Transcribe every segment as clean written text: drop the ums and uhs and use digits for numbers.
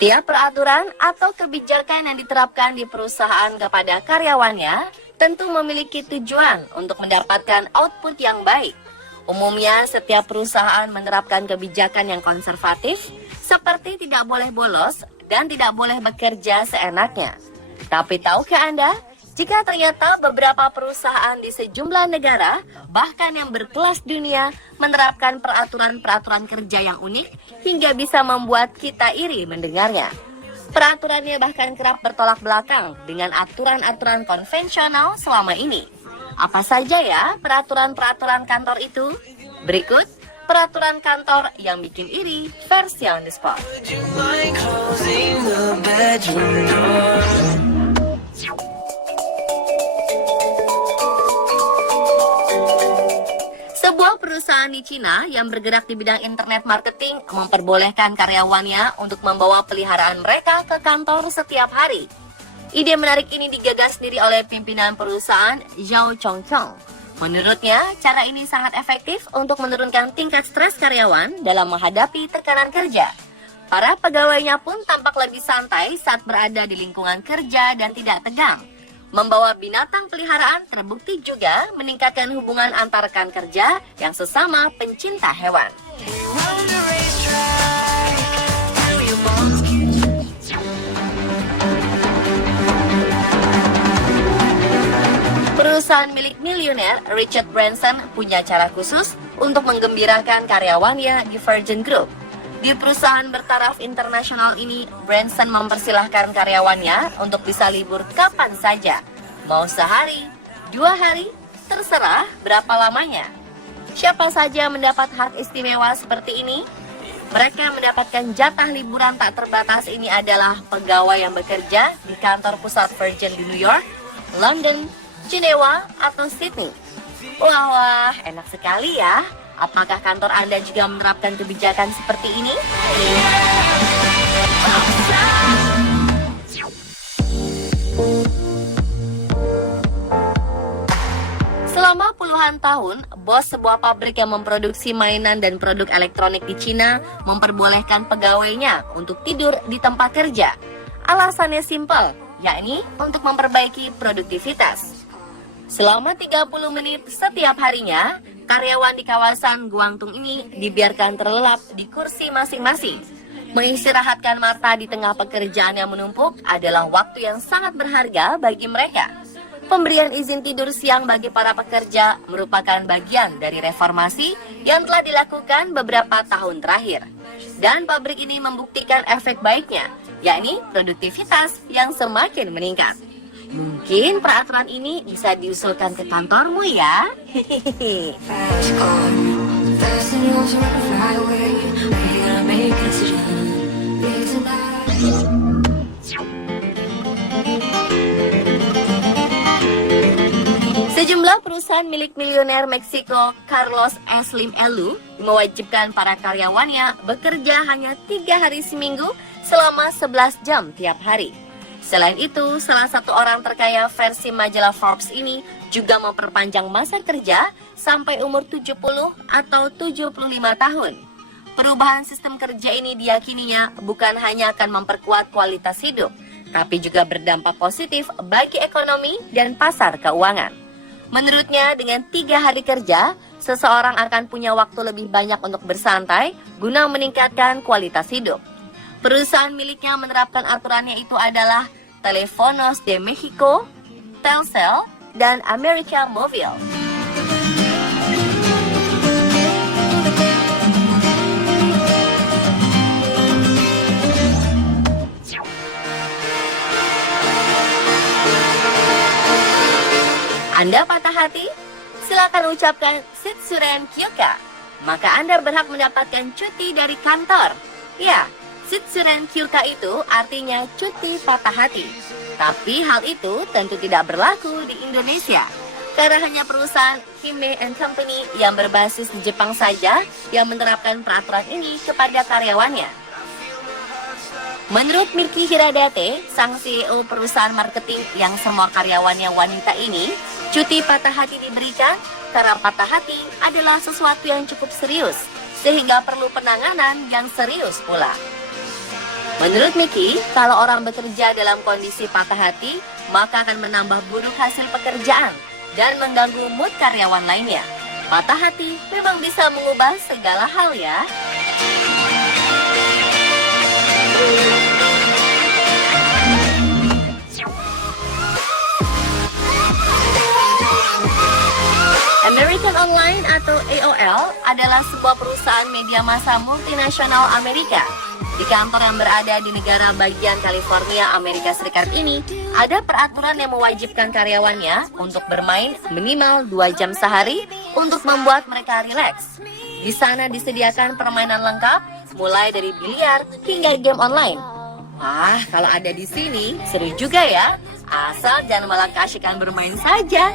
Setiap peraturan atau kebijakan yang diterapkan di perusahaan kepada karyawannya tentu memiliki tujuan untuk mendapatkan output yang baik. Umumnya, setiap perusahaan menerapkan kebijakan yang konservatif, seperti tidak boleh bolos dan tidak boleh bekerja seenaknya. Tapi tahukah Anda, jika ternyata beberapa perusahaan di sejumlah negara, bahkan yang berkelas dunia, menerapkan peraturan-peraturan kerja yang unik hingga bisa membuat kita iri mendengarnya. Peraturannya bahkan kerap bertolak belakang dengan aturan-aturan konvensional selama ini. Apa saja ya peraturan-peraturan kantor itu? Berikut peraturan kantor yang bikin iri versi on the spot. Sebuah perusahaan di Cina yang bergerak di bidang internet marketing memperbolehkan karyawannya untuk membawa peliharaan mereka ke kantor setiap hari. Ide menarik ini digagas sendiri oleh pimpinan perusahaan Zhao Chongchong. Menurutnya, cara ini sangat efektif untuk menurunkan tingkat stres karyawan dalam menghadapi tekanan kerja. Para pegawainya pun tampak lebih santai saat berada di lingkungan kerja dan tidak tegang. Membawa binatang peliharaan terbukti juga meningkatkan hubungan antar rekan kerja yang sesama pencinta hewan. Perusahaan milik miliuner Richard Branson punya cara khusus untuk menggembirakan karyawannya di Virgin Group. Di perusahaan bertaraf internasional ini, Branson mempersilahkan karyawannya untuk bisa libur kapan saja. Mau sehari, 2 hari, terserah berapa lamanya. Siapa saja mendapat hak istimewa seperti ini? Mereka mendapatkan jatah liburan tak terbatas ini adalah pegawai yang bekerja di kantor pusat Virgin di New York, London, Jenewa, atau Sydney. Wah, enak sekali ya. Apakah kantor Anda juga menerapkan kebijakan seperti ini? Selama puluhan tahun, bos sebuah pabrik yang memproduksi mainan dan produk elektronik di Cina memperbolehkan pegawainya untuk tidur di tempat kerja. Alasannya simpel, yakni untuk memperbaiki produktivitas. Selama 30 menit setiap harinya, karyawan di kawasan Guangdong ini dibiarkan terlelap di kursi masing-masing. Mengistirahatkan mata di tengah pekerjaan yang menumpuk adalah waktu yang sangat berharga bagi mereka. Pemberian izin tidur siang bagi para pekerja merupakan bagian dari reformasi yang telah dilakukan beberapa tahun terakhir. Dan pabrik ini membuktikan efek baiknya, yakni produktivitas yang semakin meningkat. Mungkin peraturan ini bisa diusulkan ke kantormu ya. Hehehe. Sejumlah perusahaan milik miliuner Meksiko Carlos Slim Elu mewajibkan para karyawannya bekerja hanya 3 hari seminggu selama 11 jam tiap hari. Selain itu, salah satu orang terkaya versi majalah Forbes ini juga memperpanjang masa kerja sampai umur 70 atau 75 tahun. Perubahan sistem kerja ini diyakininya bukan hanya akan memperkuat kualitas hidup, tapi juga berdampak positif bagi ekonomi dan pasar keuangan. Menurutnya, dengan 3 hari kerja, seseorang akan punya waktu lebih banyak untuk bersantai guna meningkatkan kualitas hidup. Perusahaan miliknya menerapkan aturannya itu adalah Telefonos de Mexico, Telcel, dan America Mobil. Anda patah hati? Silakan ucapkan Sitsuren Kyoka. Maka Anda berhak mendapatkan cuti dari kantor. Ya, Sitsuren Kyoka itu artinya cuti patah hati. Tapi hal itu tentu tidak berlaku di Indonesia. Karena hanya perusahaan Hime & Company yang berbasis di Jepang saja yang menerapkan peraturan ini kepada karyawannya. Menurut Miki Hiradate, sang CEO perusahaan marketing yang semua karyawannya wanita ini, cuti patah hati diberikan karena patah hati adalah sesuatu yang cukup serius, sehingga perlu penanganan yang serius pula. Menurut Mickey, kalau orang bekerja dalam kondisi patah hati, maka akan menambah buruk hasil pekerjaan dan mengganggu mood karyawan lainnya. Patah hati memang bisa mengubah segala hal ya. American Online atau AOL adalah sebuah perusahaan media massa multinasional Amerika. Di kantor yang berada di negara bagian California, Amerika Serikat ini, ada peraturan yang mewajibkan karyawannya untuk bermain minimal 2 jam sehari untuk membuat mereka rileks. Di sana disediakan permainan lengkap, mulai dari biliar hingga game online. Wah, kalau ada di sini, seru juga ya. Asal jangan malah keasikan bermain saja.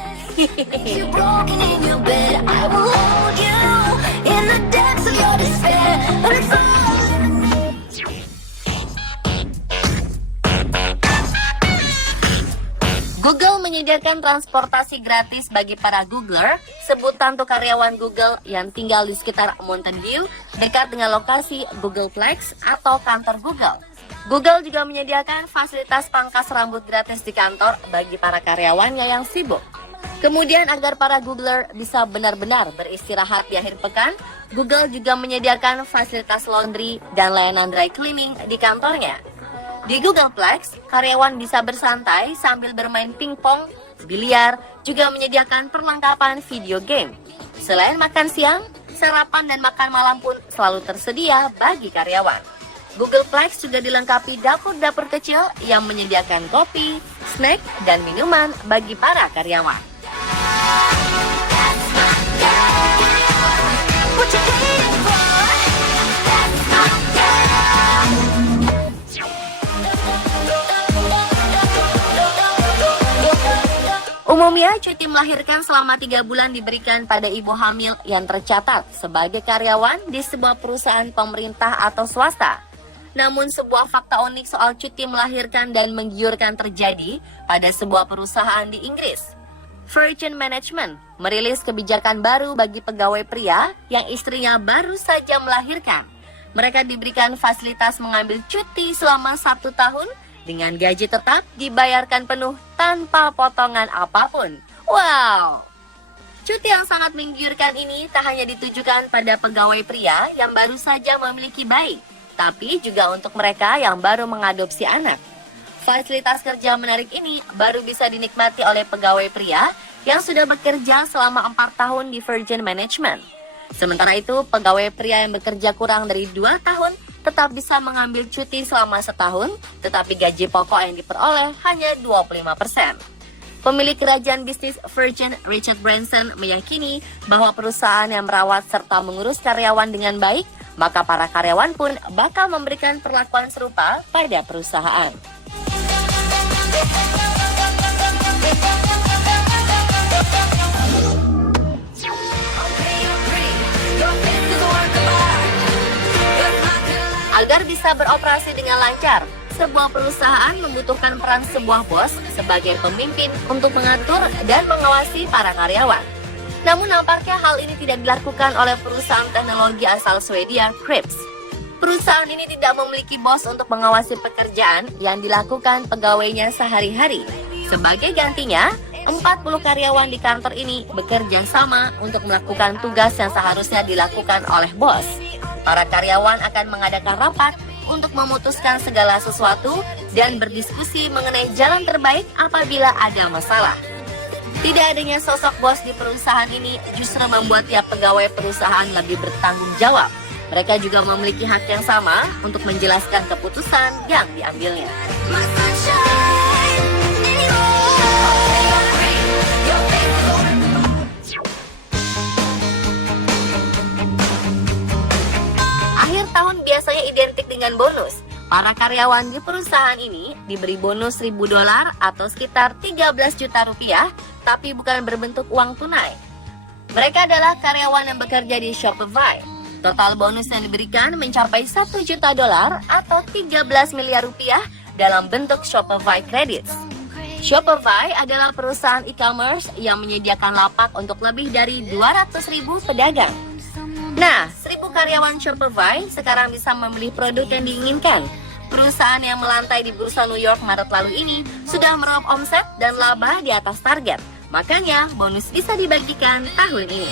Google menyediakan transportasi gratis bagi para Googler, sebutan untuk karyawan Google yang tinggal di sekitar Mountain View, dekat dengan lokasi Googleplex atau kantor Google. Google juga menyediakan fasilitas pangkas rambut gratis di kantor bagi para karyawannya yang sibuk. Kemudian agar para Googler bisa benar-benar beristirahat di akhir pekan, Google juga menyediakan fasilitas laundry dan layanan dry cleaning di kantornya. Di Googleplex, karyawan bisa bersantai sambil bermain pingpong, biliar, juga menyediakan perlengkapan video game. Selain makan siang, sarapan dan makan malam pun selalu tersedia bagi karyawan. Googleplex juga dilengkapi dapur-dapur kecil yang menyediakan kopi, snack, dan minuman bagi para karyawan. Umumnya, cuti melahirkan selama 3 bulan diberikan pada ibu hamil yang tercatat sebagai karyawan di sebuah perusahaan pemerintah atau swasta. Namun sebuah fakta unik soal cuti melahirkan dan menggiurkan terjadi pada sebuah perusahaan di Inggris. Virgin Management merilis kebijakan baru bagi pegawai pria yang istrinya baru saja melahirkan. Mereka diberikan fasilitas mengambil cuti selama 1 tahun dengan gaji tetap dibayarkan penuh tanpa potongan apapun. Wow! Cuti yang sangat menggiurkan ini tak hanya ditujukan pada pegawai pria yang baru saja memiliki bayi, tapi juga untuk mereka yang baru mengadopsi anak. Fasilitas kerja menarik ini baru bisa dinikmati oleh pegawai pria yang sudah bekerja selama 4 tahun di Virgin Management. Sementara itu, pegawai pria yang bekerja kurang dari 2 tahun tetap bisa mengambil cuti selama 1 tahun, tetapi gaji pokok yang diperoleh hanya 25%. Pemilik kerajaan bisnis Virgin, Richard Branson, meyakini bahwa perusahaan yang merawat serta mengurus karyawan dengan baik, maka para karyawan pun bakal memberikan perlakuan serupa pada perusahaan. Agar bisa beroperasi dengan lancar, sebuah perusahaan membutuhkan peran sebuah bos sebagai pemimpin untuk mengatur dan mengawasi para karyawan. Namun nampaknya hal ini tidak dilakukan oleh perusahaan teknologi asal Swedia, Krebs. Perusahaan ini tidak memiliki bos untuk mengawasi pekerjaan yang dilakukan pegawainya sehari-hari. Sebagai gantinya, 40 karyawan di kantor ini bekerja sama untuk melakukan tugas yang seharusnya dilakukan oleh bos. Para karyawan akan mengadakan rapat untuk memutuskan segala sesuatu dan berdiskusi mengenai jalan terbaik apabila ada masalah. Tidak adanya sosok bos di perusahaan ini justru membuat tiap pegawai perusahaan lebih bertanggung jawab. Mereka juga memiliki hak yang sama untuk menjelaskan keputusan yang diambilnya. Akhir tahun biasanya identik dengan bonus. Para karyawan di perusahaan ini diberi bonus $1.000 atau sekitar 13 juta rupiah, tapi bukan berbentuk uang tunai. Mereka adalah karyawan yang bekerja di Shopify. Total bonus yang diberikan mencapai $1 juta atau 13 miliar rupiah dalam bentuk Shopify Credits. Shopify adalah perusahaan e-commerce yang menyediakan lapak untuk lebih dari 200.000 pedagang. Nah, 1.000 karyawan Shopify sekarang bisa memilih produk yang diinginkan. Perusahaan yang melantai di Bursa New York Maret lalu ini sudah meraup omset dan laba di atas target. Makanya bonus bisa dibagikan tahun ini.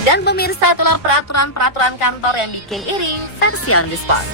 Dan pemirsa, itulah peraturan-peraturan kantor yang bikin iri versi on the spot.